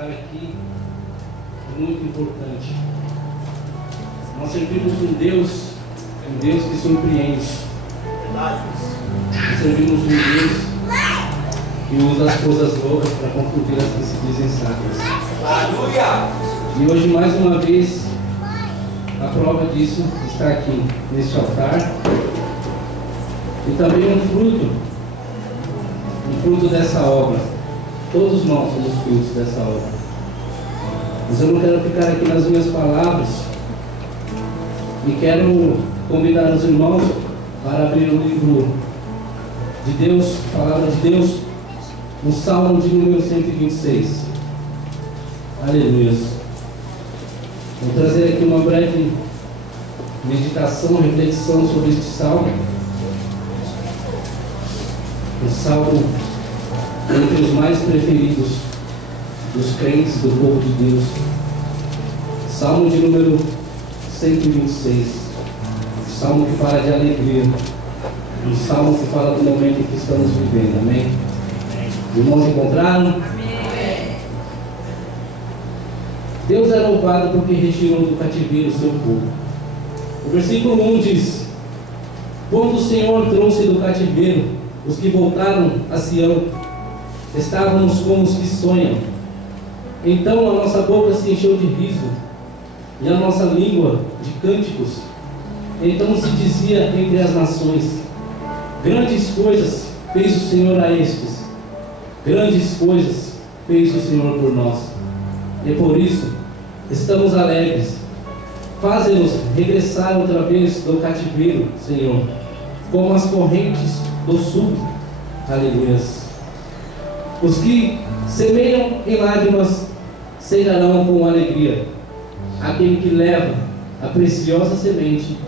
estar aqui é muito importante. Nós servimos um Deus que surpreende. Nós servimos um Deus que usa as coisas loucas para confundir as que se dizem sábias. Aleluia! E hoje, mais uma vez, a prova disso está aqui neste altar. E também um fruto dessa obra. Todos nós somos frutos dessa obra. Mas eu não quero ficar aqui nas minhas palavras. E quero convidar os irmãos para abrir o livro de Deus, a palavra de Deus, no Salmo de número 126. Aleluia. Vou trazer aqui uma breve meditação, reflexão sobre este salmo. O salmo entre os mais preferidos dos crentes do povo de Deus. Salmo de número 126. Um salmo que fala de alegria. Um salmo que fala do momento que estamos vivendo. Amém? Os irmãos encontraram? Amém. Deus é louvado porque retirou do cativeiro o seu povo. O versículo 1 diz: quando o Senhor trouxe do cativeiro os que voltaram a Sião, estávamos como os que sonham. Então a nossa boca se encheu de riso e a nossa língua de cânticos. Então se dizia entre as nações: grandes coisas fez o Senhor a estes, grandes coisas fez o Senhor por nós, e por isso estamos alegres. Faze-nos regressar outra vez do cativeiro, Senhor, como as correntes do sul. Aleluias. Os que semeiam em lágrimas cegarão com alegria. Aquele que leva a preciosa semente,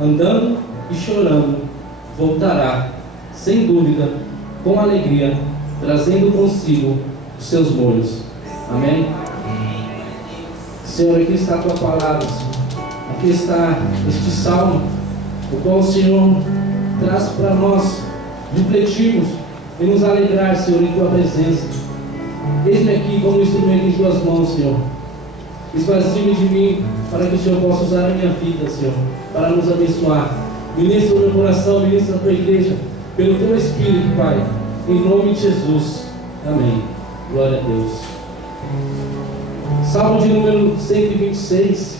andando e chorando, voltará, sem dúvida, com alegria, trazendo consigo os seus molhos. Amém? Senhor, aqui está a tua palavra, Senhor. Aqui está este salmo, o qual o Senhor traz para nós refletirmos e nos alegrar, Senhor, em tua presença. Eis-me aqui como instrumento em tuas mãos, Senhor. Esvazia-me de mim para que o Senhor possa usar a minha vida, Senhor, para nos abençoar. Ministra o meu coração, ministra a tua igreja, pelo teu Espírito, Pai, em nome de Jesus. Amém. Glória a Deus. Salmo de número 126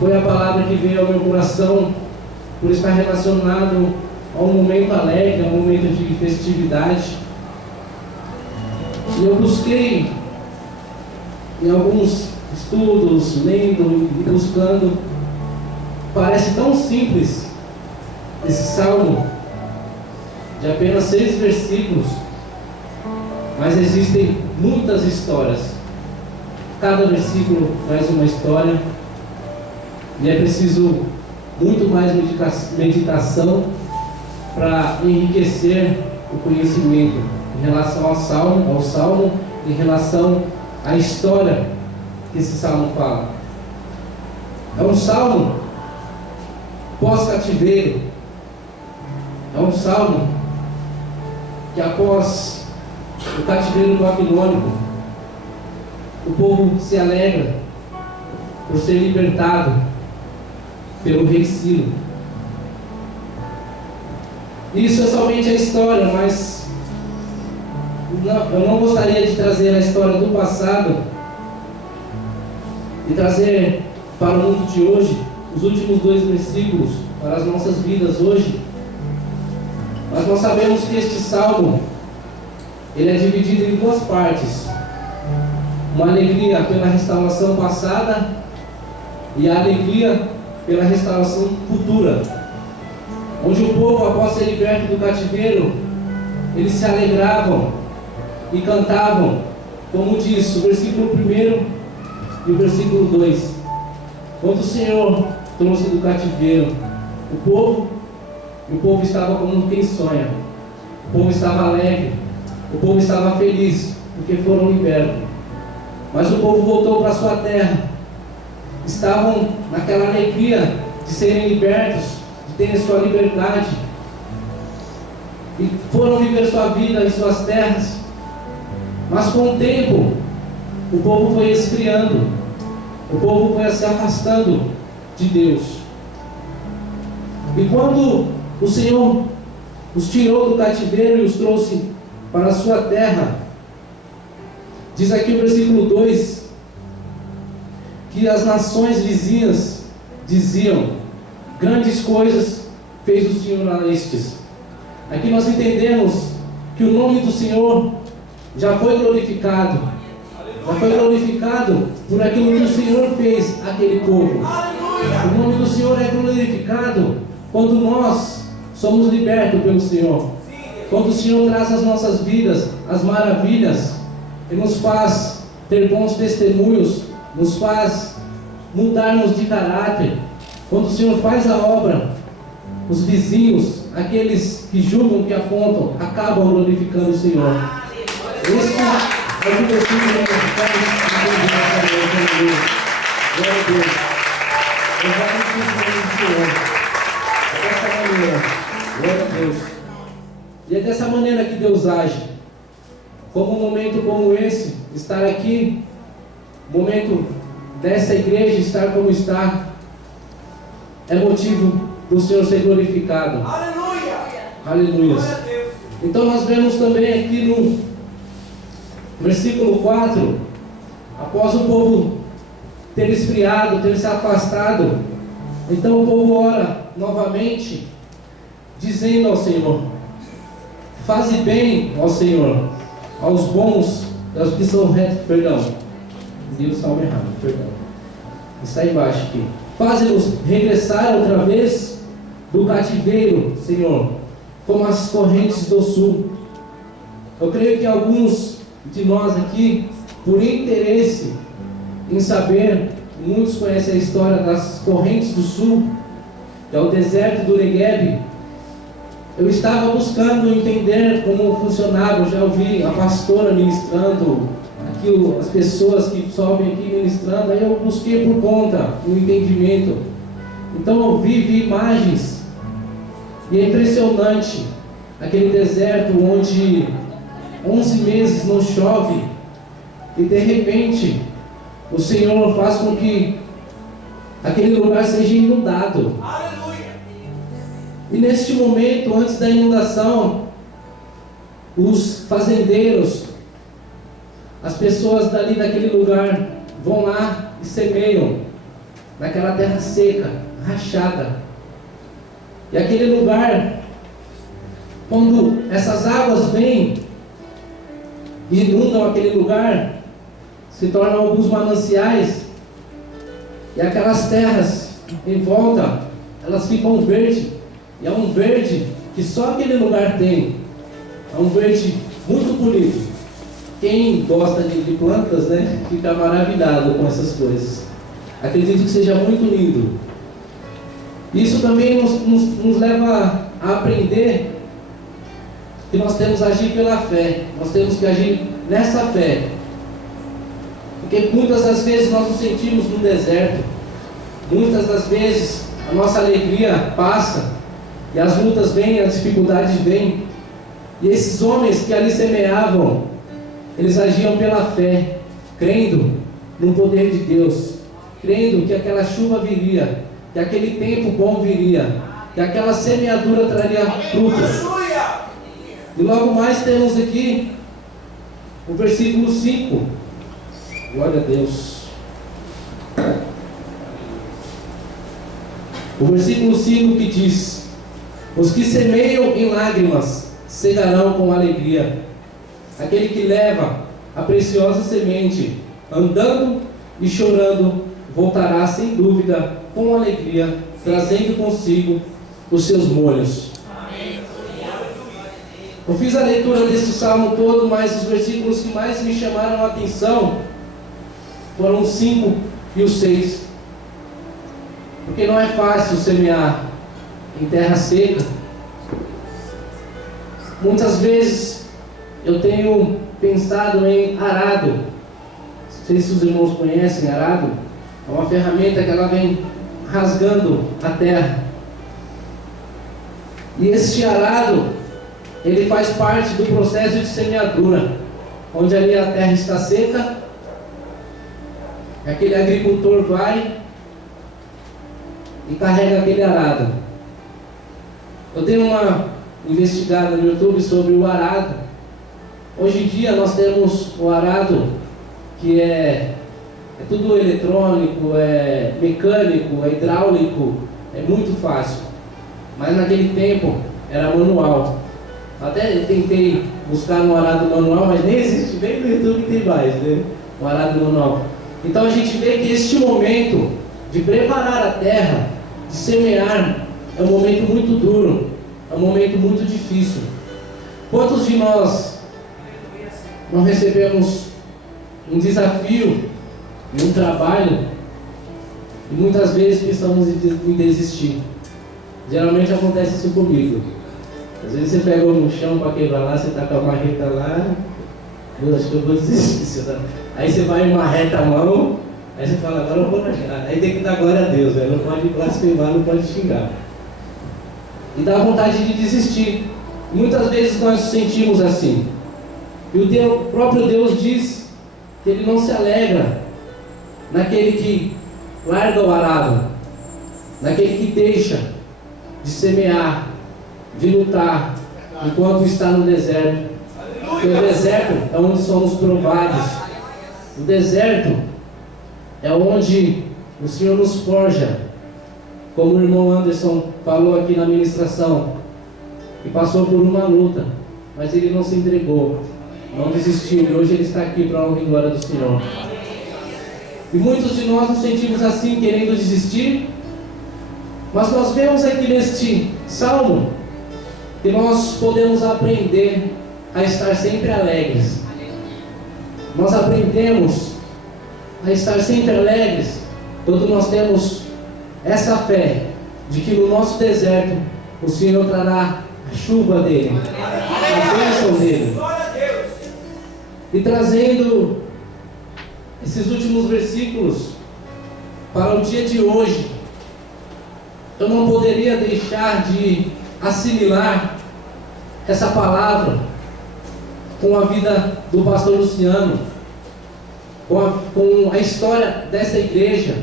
foi a palavra que veio ao meu coração por estar relacionado a um momento alegre, a um momento de festividade. E eu busquei em alguns estudos, lendo e buscando. Parece tão simples esse salmo, de apenas 6 versículos, mas existem muitas histórias. Cada versículo traz uma história, e é preciso muito mais meditação para enriquecer o conhecimento em relação ao salmo, em relação à história que esse salmo fala. É um salmo pós-cativeiro. É um salmo que após o cativeiro babilônico, o povo se alegra por ser libertado pelo rei Ciro. Isso é somente a história, mas eu não gostaria de trazer a história do passado e trazer para o mundo de hoje os últimos 2 versículos para as nossas vidas hoje. Mas nós sabemos que este salmo ele é dividido em 2 partes: uma alegria pela restauração passada e a alegria pela restauração futura, onde o povo, após ser liberto do cativeiro, eles se alegravam e cantavam, como diz o versículo 1 e o versículo 2. Quando o Senhor trouxe do cativeiro o povo estava como quem sonha. O povo estava alegre, o povo estava feliz, porque foram libertos. Mas o povo voltou para sua terra. Estavam naquela alegria de serem libertos, de terem sua liberdade, e foram viver sua vida em suas terras. Mas com o tempo, o povo foi esfriando, o povo foi se afastando de Deus. E quando o Senhor os tirou do cativeiro e os trouxe para a sua terra, diz aqui o versículo 2, que as nações vizinhas diziam: grandes coisas fez o Senhor a estes. Aqui nós entendemos que o nome do Senhor já foi glorificado. Já foi glorificado por aquilo que o Senhor fez àquele povo. O nome do Senhor é glorificado quando nós somos libertos pelo Senhor. Quando o Senhor traz às nossas vidas as maravilhas e nos faz ter bons testemunhos, nos faz mudarmos de caráter. Quando o Senhor faz a obra, os vizinhos, aqueles que julgam, que apontam, acabam glorificando o Senhor. Esse é o versículo que faz glória a Deus. Dessa maneira, glória a Deus. E é dessa maneira que Deus age. Como um momento como esse, estar aqui, momento dessa igreja estar como está, é motivo do Senhor ser glorificado. Aleluia! Aleluia! Então nós vemos também aqui no versículo 4, após o povo ter esfriado, ter se afastado, então o povo ora novamente, dizendo ao Senhor: faze bem, ó Senhor, aos bons, aos que são retos, perdão, li o salmo errado, perdão, está embaixo aqui. Faze-nos regressar outra vez do cativeiro, Senhor, como as correntes do sul. Eu creio que alguns de nós aqui, por interesse em saber, muitos conhecem a história das correntes do sul, que é o deserto do Negueb. Eu estava buscando entender como funcionava. Eu já ouvi a pastora ministrando, aqui as pessoas que sobem aqui ministrando, aí eu busquei por conta o entendimento. Então eu vi imagens, e é impressionante aquele deserto onde 11 meses não chove, e de repente o Senhor faz com que aquele lugar seja inundado. E neste momento, antes da inundação, os fazendeiros, as pessoas dali daquele lugar, vão lá e semeiam naquela terra seca, rachada. E aquele lugar, quando essas águas vêm e inundam aquele lugar, se tornam alguns mananciais, e aquelas terras em volta, elas ficam verdes. E é um verde que só aquele lugar tem. É um verde muito bonito. Quem gosta de plantas, né, fica maravilhado com essas coisas. Acredito que seja muito lindo. Isso também nos leva a aprender que nós temos que agir pela fé. Nós temos que agir nessa fé. Porque muitas das vezes nós nos sentimos no deserto. Muitas das vezes a nossa alegria passa. E as lutas vêm, as dificuldades vêm. E esses homens que ali semeavam, eles agiam pela fé, crendo no poder de Deus, crendo que aquela chuva viria, que aquele tempo bom viria, que aquela semeadura traria frutos. E logo mais temos aqui o versículo 5. Glória a Deus. O versículo 5 que diz: os que semeiam em lágrimas cegarão com alegria. Aquele que leva a preciosa semente, andando e chorando, voltará sem dúvida com alegria, trazendo consigo os seus molhos. Eu fiz a leitura desse salmo todo, mas os versículos que mais me chamaram a atenção foram os 5 e os 6. Porque não é fácil semear em terra seca. Muitas vezes eu tenho pensado em arado. Não sei se os irmãos conhecem arado. É uma ferramenta que ela vem rasgando a terra. E este arado, ele faz parte do processo de semeadura, onde ali a terra está seca Aquele agricultor vai e carrega aquele arado. Eu dei uma investigada no YouTube sobre o arado. Hoje em dia nós temos o arado que é tudo eletrônico, é mecânico, é hidráulico, é muito fácil. Mas naquele tempo era manual. Até tentei buscar um arado manual, mas nem existe, nem no YouTube tem mais, né? Um arado manual. Então a gente vê que este momento de preparar a terra, de semear, é um momento muito duro, é um momento muito difícil. Quantos de nós não recebemos um desafio em um trabalho e muitas vezes pensamos em desistir? Geralmente acontece isso comigo. Às vezes você pegou no chão para quebrar lá, você está com a marreta lá, acho que eu vou desistir. Aí você vai em uma reta a mão, aí você fala, agora eu vou achar. Aí tem que dar glória a Deus, não pode blasfemar, não pode xingar. E dá vontade de desistir. Muitas vezes nós nos sentimos assim. E o próprio Deus diz que Ele não se alegra naquele que larga o arado, naquele que deixa de semear, de lutar, enquanto está no deserto. Porque o deserto é onde somos provados. O deserto é onde o Senhor nos forja. Como o irmão Anderson falou aqui na ministração, que passou por uma luta, mas ele não se entregou, não desistiu, e hoje ele está aqui para a honra e glória do Senhor. E muitos de nós nos sentimos assim, querendo desistir, mas nós vemos aqui neste salmo que nós podemos aprender a estar sempre alegres. Nós aprendemos a estar sempre alegres quando nós temos essa fé de que no nosso deserto o Senhor trará a chuva dele, a bênção dele. E trazendo esses últimos versículos para o dia de hoje, eu não poderia deixar de assimilar essa palavra com a vida do pastor Luciano, com a história dessa igreja.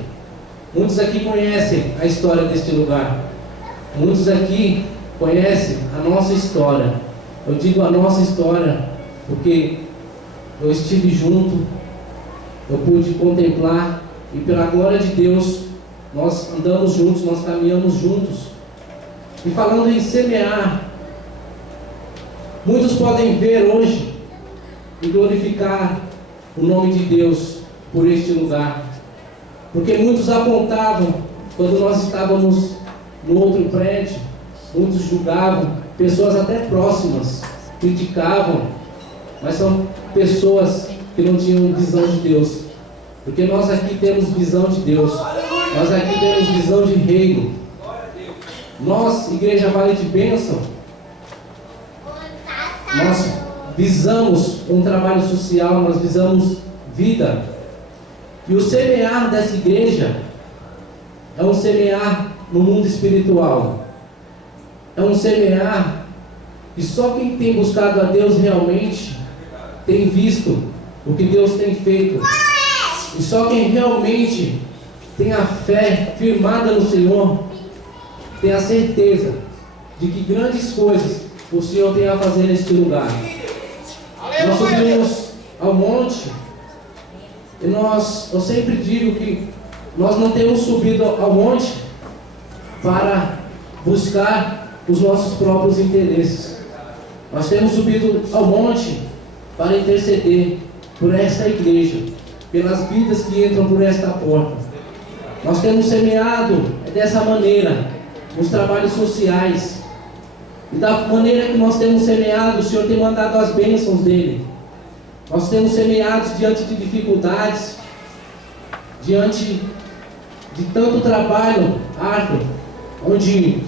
Muitos aqui conhecem a história deste lugar, muitos aqui conhecem a nossa história. Eu digo a nossa história porque eu estive junto, eu pude contemplar, e pela glória de Deus nós andamos juntos, nós caminhamos juntos. E falando em semear, muitos podem ver hoje e glorificar o nome de Deus por este lugar, porque muitos apontavam quando nós estávamos no outro prédio, muitos julgavam, pessoas até próximas criticavam, mas são pessoas que não tinham visão de Deus, porque nós aqui temos visão de Deus, nós aqui temos visão de reino. Nós, Igreja Vale de Bênção, nós visamos um trabalho social, nós visamos vida. E o semear dessa igreja é um semear no mundo espiritual. É um semear que só quem tem buscado a Deus realmente tem visto o que Deus tem feito. E só quem realmente tem a fé firmada no Senhor tem a certeza de que grandes coisas o Senhor tem a fazer neste lugar. Nós subimos ao monte e eu sempre digo que nós não temos subido ao monte para buscar os nossos próprios interesses. Nós temos subido ao monte para interceder por esta igreja, pelas vidas que entram por esta porta. Nós temos semeado dessa maneira nos trabalhos sociais, e da maneira que nós temos semeado, o Senhor tem mandado as bênçãos dele. Nós temos semeado diante de dificuldades, diante de tanto trabalho árduo, onde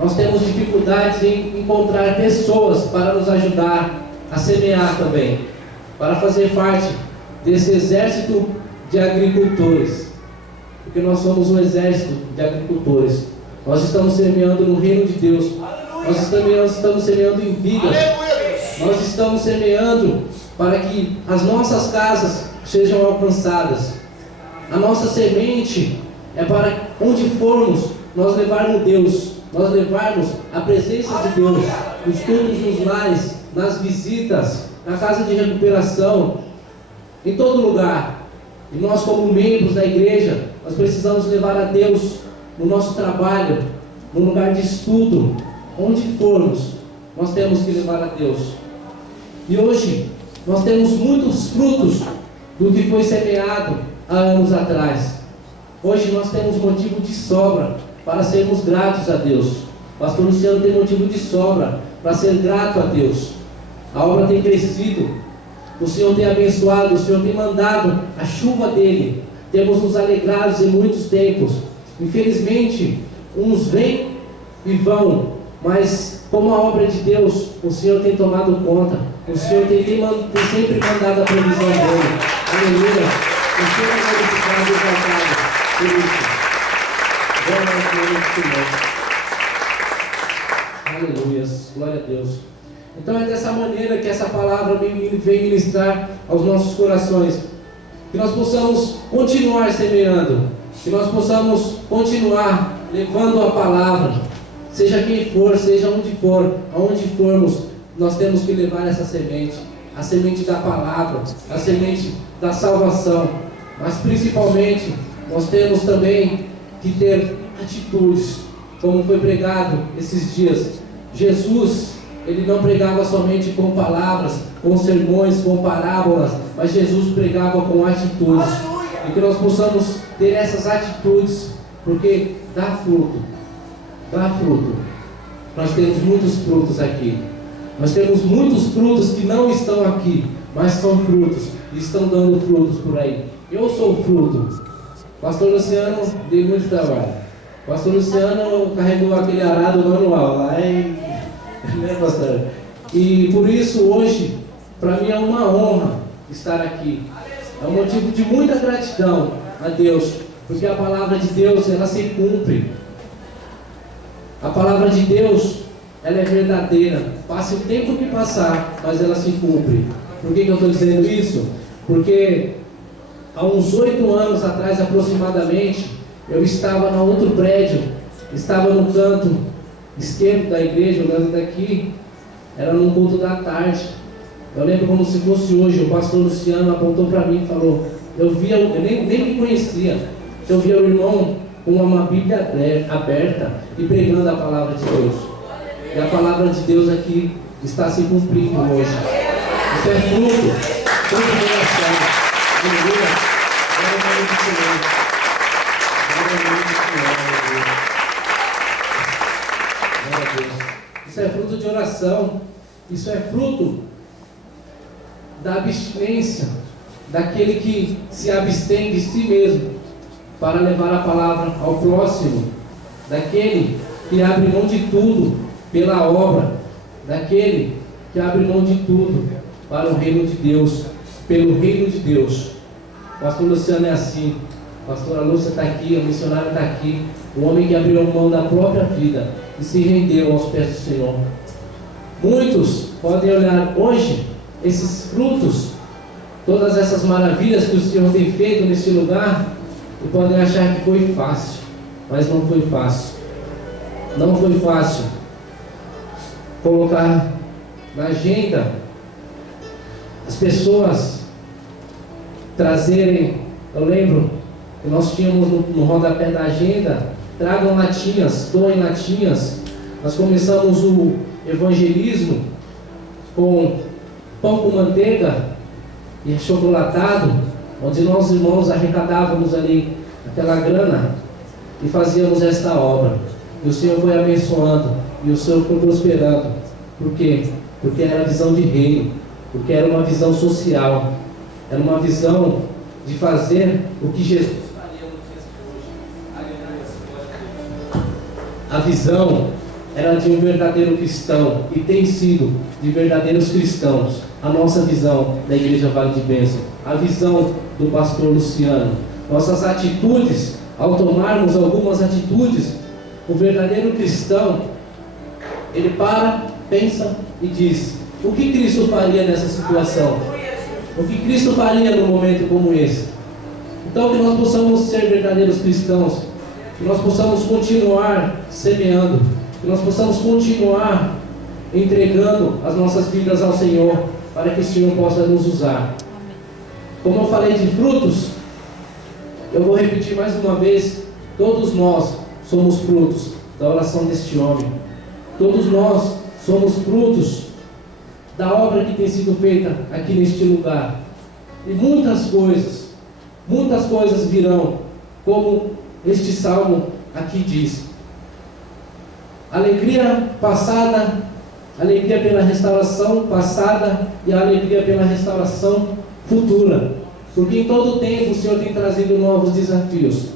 nós temos dificuldades em encontrar pessoas para nos ajudar a semear também, para fazer parte desse exército de agricultores, porque nós somos um exército de agricultores. Nós estamos semeando no reino de Deus, nós estamos semeando em vidas, nós estamos semeando para que as nossas casas sejam alcançadas. A nossa semente é para onde formos, nós levarmos Deus, nós levarmos a presença de Deus nos cultos, nos lares, nas visitas, na casa de recuperação, em todo lugar. E nós, como membros da igreja, nós precisamos levar a Deus no nosso trabalho, no lugar de estudo, onde formos, nós temos que levar a Deus. E hoje, nós temos muitos frutos do que foi semeado há anos atrás. Hoje nós temos motivo de sobra para sermos gratos a Deus. O pastor Luciano tem motivo de sobra para ser grato a Deus. A obra tem crescido, o Senhor tem abençoado, o Senhor tem mandado a chuva dele. Temos nos alegrado em muitos tempos. Infelizmente, uns vêm e vão, mas como a obra de Deus, o Senhor tem tomado conta. O Senhor tem sempre mandado a provisão dele. Aleluia. O Senhor é glorificado e exaltado por isso. Aleluia. Glória a Deus. Então é dessa maneira que essa palavra vem ministrar aos nossos corações. Que nós possamos continuar semeando. Que nós possamos continuar levando a palavra. Seja quem for, seja onde for, aonde formos, nós temos que levar essa semente. A semente da palavra, a semente da salvação. Mas principalmente, nós temos também que ter atitudes. Como foi pregado esses dias. Jesus, ele não pregava somente com palavras, com sermões, com parábolas, mas Jesus pregava com atitudes. E que nós possamos ter essas atitudes, porque dá fruto. Dá fruto. Nós temos muitos frutos aqui. Nós temos muitos frutos que não estão aqui, mas são frutos e estão dando frutos por aí. Eu sou fruto. Pastor Luciano deu muito trabalho. Pastor Luciano carregou aquele arado manual lá, né, pastor? E por isso hoje, para mim é uma honra estar aqui. É um motivo de muita gratidão a Deus, porque a palavra de Deus, ela se cumpre. A palavra de Deus, ela é verdadeira. Passe o tempo que passar, mas ela se cumpre. Por que eu estou dizendo isso? Porque há uns 8 anos atrás aproximadamente, eu estava no outro prédio, estava no canto esquerdo da igreja, olhando daqui, era num culto da tarde. Eu lembro como se fosse hoje, o pastor Luciano apontou para mim e falou, eu nem me conhecia, eu via o irmão com uma Bíblia aberta e pregando a palavra de Deus. E a palavra de Deus aqui está se cumprindo hoje. Isso é fruto de oração. Aleluia. Glória ao Senhor. Glória a Deus. Isso é fruto de oração. Isso é fruto da abstinência, daquele que se abstém de si mesmo para levar a palavra ao próximo, daquele que abre mão de tudo pela obra, daquele que abre mão de tudo para o reino de Deus, pelo reino de Deus. O pastor Luciano é assim, a pastora Lúcia está aqui, a missionária está aqui, o homem que abriu mão da própria vida e se rendeu aos pés do Senhor. Muitos podem olhar hoje esses frutos, todas essas maravilhas que o Senhor tem feito nesse lugar, e podem achar que foi fácil, mas não foi fácil. Não foi fácil colocar na agenda as pessoas trazerem. Eu lembro que nós tínhamos no rodapé da agenda, tragam latinhas, doem latinhas. Nós começamos o evangelismo com pão com manteiga e chocolatado, onde nós irmãos arrecadávamos ali aquela grana e fazíamos esta obra. E o Senhor foi abençoando, e o Senhor foi prosperando. Por quê? Porque era a visão de reino, porque era uma visão social, era uma visão de fazer o que Jesus faria no dia de hoje. A visão era de um verdadeiro cristão, e tem sido de verdadeiros cristãos a nossa visão da Igreja Vale de Bênção, a visão do pastor Luciano. Nossas atitudes, ao tomarmos algumas atitudes, o verdadeiro cristão, ele para, pensa e diz: o que Cristo faria nessa situação? O que Cristo faria num momento como esse? O Então, que nós possamos ser verdadeiros cristãos, que nós possamos continuar semeando, que nós possamos continuar entregando as nossas vidas ao Senhor, para que o Senhor possa nos usar. Como eu falei de frutos, eu vou repetir mais uma vez: todos nós somos frutos da oração deste homem. Todos nós somos frutos da obra que tem sido feita aqui neste lugar. E muitas coisas virão, como este salmo aqui diz. Alegria passada, alegria pela restauração passada e a alegria pela restauração futura. Porque em todo tempo o Senhor tem trazido novos desafios.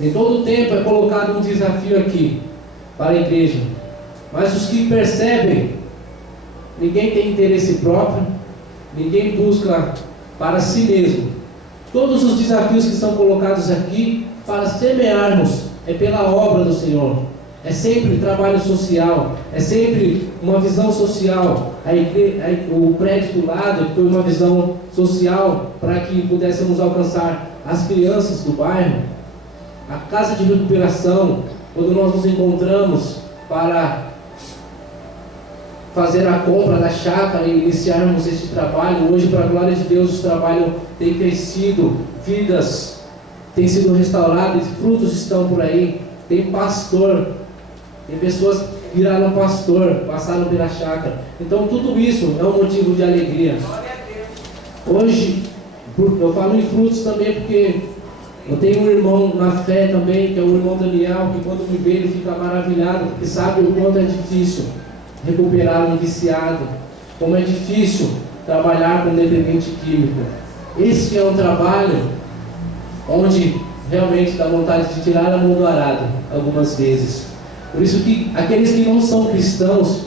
Em todo tempo é colocado um desafio aqui para a igreja. Mas os que percebem, ninguém tem interesse próprio, ninguém busca para si mesmo. Todos os desafios que são colocados aqui para semearmos é pela obra do Senhor. É sempre trabalho social, é sempre uma visão social. O prédio do lado foi uma visão social para que pudéssemos alcançar as crianças do bairro. A casa de recuperação, quando nós nos encontramos para fazer a compra da chácara e iniciarmos este trabalho, hoje, para a glória de Deus, o trabalho tem crescido, vidas têm sido restauradas, frutos estão por aí, tem pastor, tem pessoas que viraram pastor, passaram pela chácara. Então tudo isso é um motivo de alegria. Hoje, eu falo em frutos também porque eu tenho um irmão na fé também, que é o irmão Daniel, que quando me vê ele fica maravilhado, porque sabe o quanto é difícil recuperar um viciado, como é difícil trabalhar com um dependente químico. Esse é um trabalho onde realmente dá vontade de tirar a mão do arado algumas vezes. Por isso que aqueles que não são cristãos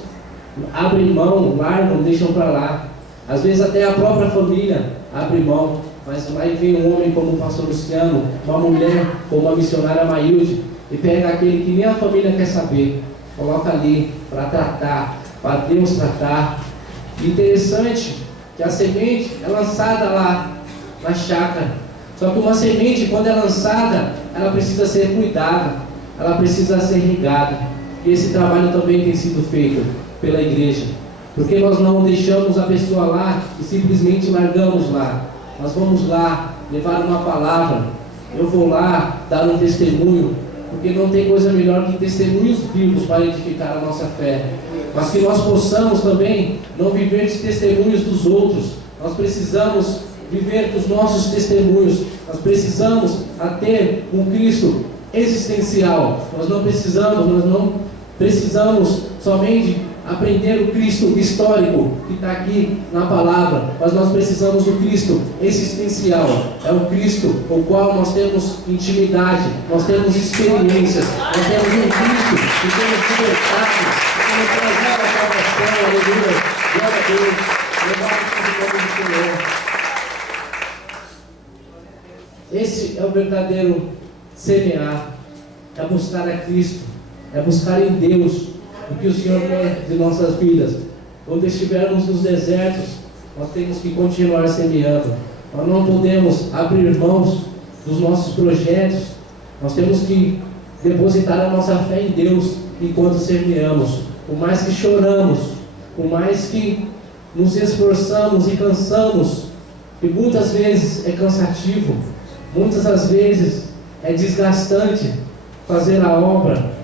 abrem mão, largam, deixam para lá. Às vezes até a própria família abre mão, mas aí vem um homem como o pastor Luciano, uma mulher como a missionária Maílde, e pega aquele que nem a família quer saber, coloca ali para tratar, para Deus tratar. Interessante que a semente é lançada lá na chácara. Só que uma semente, quando é lançada, ela precisa ser cuidada, ela precisa ser regada. E esse trabalho também tem sido feito pela igreja. Porque nós não deixamos a pessoa lá e simplesmente largamos lá. Nós vamos lá levar uma palavra. Eu vou lá dar um testemunho, porque não tem coisa melhor que testemunhos vivos para edificar a nossa fé. Mas que nós possamos também não viver de testemunhos dos outros. Nós precisamos viver dos nossos testemunhos. Nós precisamos ter um Cristo existencial. Nós não precisamos somente aprender o Cristo histórico que está aqui na palavra, mas nós precisamos do Cristo existencial. É o Cristo com o qual nós temos intimidade, nós temos experiências, nós temos um Cristo que tem nos libertado, que nos trazido a salvação. Aleluia, glória a Deus, louvado seja o nome do Senhor. Esse é o verdadeiro semear, é buscar a Cristo, é buscar em Deus o que o Senhor quer de nossas vidas. Quando estivermos nos desertos, nós temos que continuar semeando. Nós não podemos abrir mãos dos nossos projetos. Nós temos que depositar a nossa fé em Deus enquanto semeamos. Por mais que choramos, por mais que nos esforçamos e cansamos, e muitas vezes é cansativo, muitas das vezes é desgastante fazer a obra.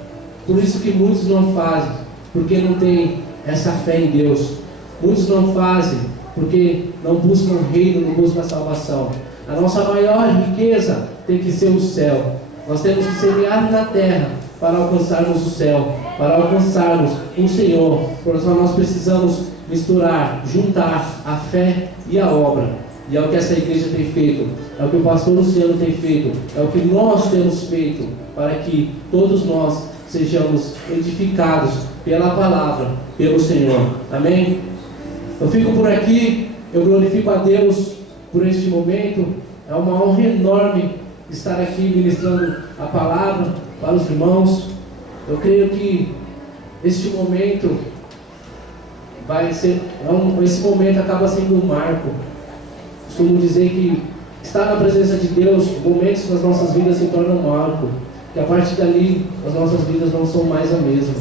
Por isso que muitos não fazem, porque não tem essa fé em Deus. Muitos não fazem porque não buscam o reino, não buscam a salvação. A nossa maior riqueza tem que ser o céu. Nós temos que semear na terra para alcançarmos o céu, para alcançarmos o Senhor. Por isso nós precisamos misturar, juntar a fé e a obra. E é o que essa igreja tem feito, é o que o pastor Luciano tem feito, é o que nós temos feito, para que todos nós sejamos edificados pela palavra, pelo Senhor. Amém? Eu fico por aqui, eu glorifico a Deus por este momento. É uma honra enorme estar aqui ministrando a palavra para os irmãos. Eu creio que este momento esse momento acaba sendo um marco. Costumo dizer que Estar na presença de Deus, momentos nas nossas vidas se tornam um marco, que a partir dali as nossas vidas não são mais a mesma.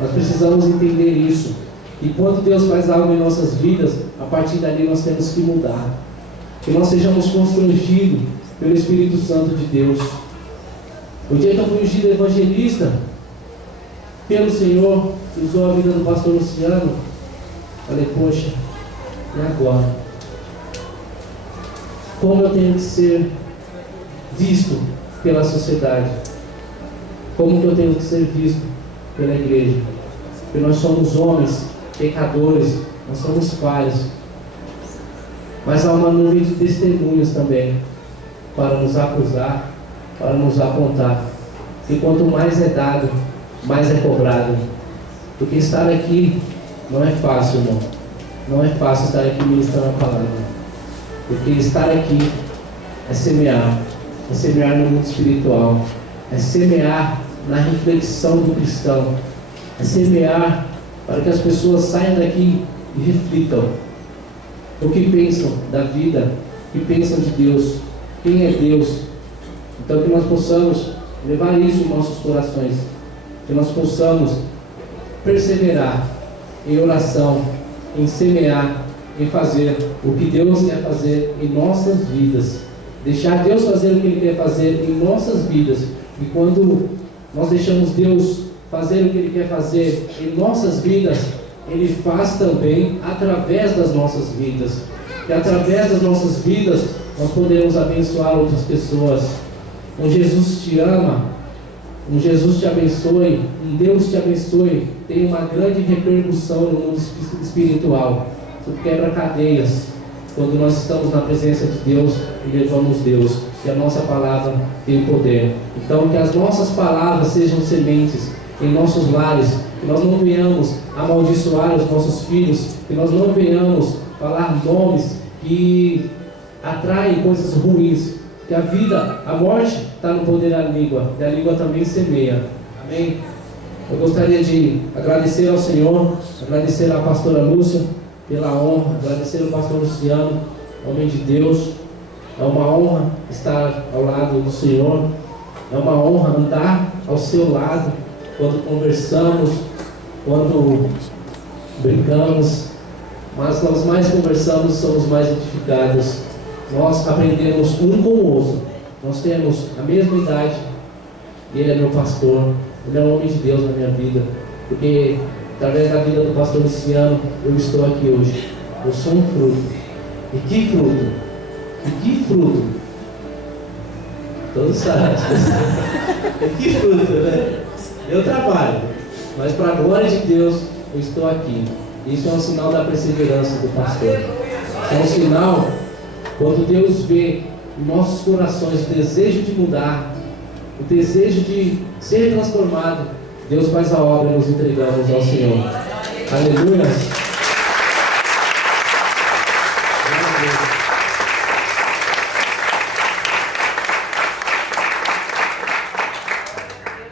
Nós precisamos entender isso. E quando Deus faz algo em nossas vidas, a partir dali nós temos que mudar. Que nós sejamos constrangidos pelo Espírito Santo de Deus. O dia que eu fui ungido evangelista pelo Senhor, que usou a vida do pastor Luciano, falei, poxa, e agora? Como eu tenho que ser visto pela sociedade? Como que eu tenho que ser visto pela igreja? Porque nós somos homens pecadores, nós somos falhos, mas há uma nuvem de testemunhas também para nos acusar, para nos apontar. E quanto mais é dado, mais é cobrado. Porque estar aqui não é fácil, irmão. Não é fácil estar aqui ministrando a palavra. Porque estar aqui é semear no mundo espiritual, é semear na reflexão do cristão, é semear para que as pessoas saiam daqui e reflitam o que pensam da vida, o que pensam de Deus, quem é Deus. Então que nós possamos levar isso em nossos corações, que nós possamos perseverar em oração, em semear, em fazer o que Deus quer fazer em nossas vidas, deixar Deus fazer o que Ele quer fazer em nossas vidas. E quando nós deixamos Deus fazer o que Ele quer fazer em nossas vidas, Ele faz também através das nossas vidas. E através das nossas vidas nós podemos abençoar outras pessoas. Um Jesus te ama, um Jesus te abençoe, um Deus te abençoe, tem uma grande repercussão no mundo espiritual. Isso quebra cadeias quando nós estamos na presença de Deus e levamos Deus, que a nossa palavra tem poder. Então que as nossas palavras sejam sementes em nossos lares, que nós não venhamos amaldiçoar os nossos filhos, que nós não venhamos falar nomes que atraem coisas ruins, que a vida, a morte está no poder da língua, e a língua também semeia. Amém? Eu gostaria de agradecer ao Senhor, agradecer à pastora Lúcia pela honra, agradecer ao pastor Luciano, homem de Deus. É uma honra estar ao lado do Senhor, é uma honra andar ao seu lado quando conversamos, quando brincamos, mas nós mais conversamos, somos mais edificados. Nós aprendemos um com o outro. Nós temos a mesma idade e ele é meu pastor, ele é um homem de Deus na minha vida, porque através da vida do pastor Luciano eu estou aqui hoje. Eu sou um fruto. E que fruto? E que fruto? Todos sabem. E que fruto, né? Eu trabalho, mas para a glória de Deus eu estou aqui. Isso é um sinal da perseverança do pastor. É um sinal quando Deus vê em nossos corações o desejo de mudar, o desejo de ser transformado. Deus faz a obra e nos entregamos ao Senhor. Aleluia.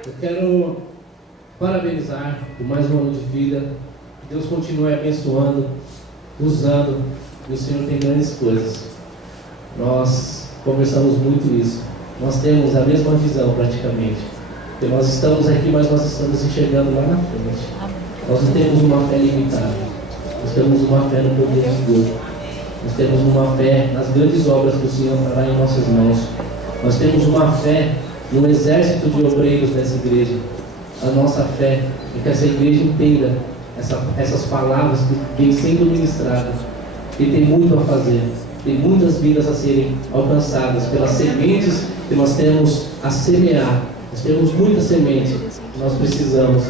Eu quero parabenizar por mais um ano de vida. Que Deus continue abençoando, usando, e o Senhor tem grandes coisas. Nós conversamos muito isso. Nós temos a mesma visão praticamente. Porque nós estamos aqui, mas nós estamos enxergando lá na frente. Nós não temos uma fé limitada. Nós temos uma fé no poder de Deus. Nós temos uma fé nas grandes obras que o Senhor fará em nossas mãos. Nós temos uma fé no exército de obreiros dessa igreja. A nossa fé é que essa igreja entenda essas palavras que vêm sendo ministradas. E tem muito a fazer. Tem muitas vidas a serem alcançadas pelas sementes que nós temos a semear. Nós temos muitas sementes. Nós precisamos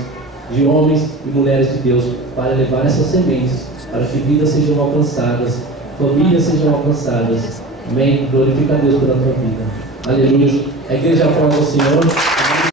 de homens e mulheres de Deus para levar essas sementes, para que vidas sejam alcançadas, famílias sejam alcançadas. Amém? Glorifica a Deus pela tua vida. Aleluia. A igreja aplaude o Senhor.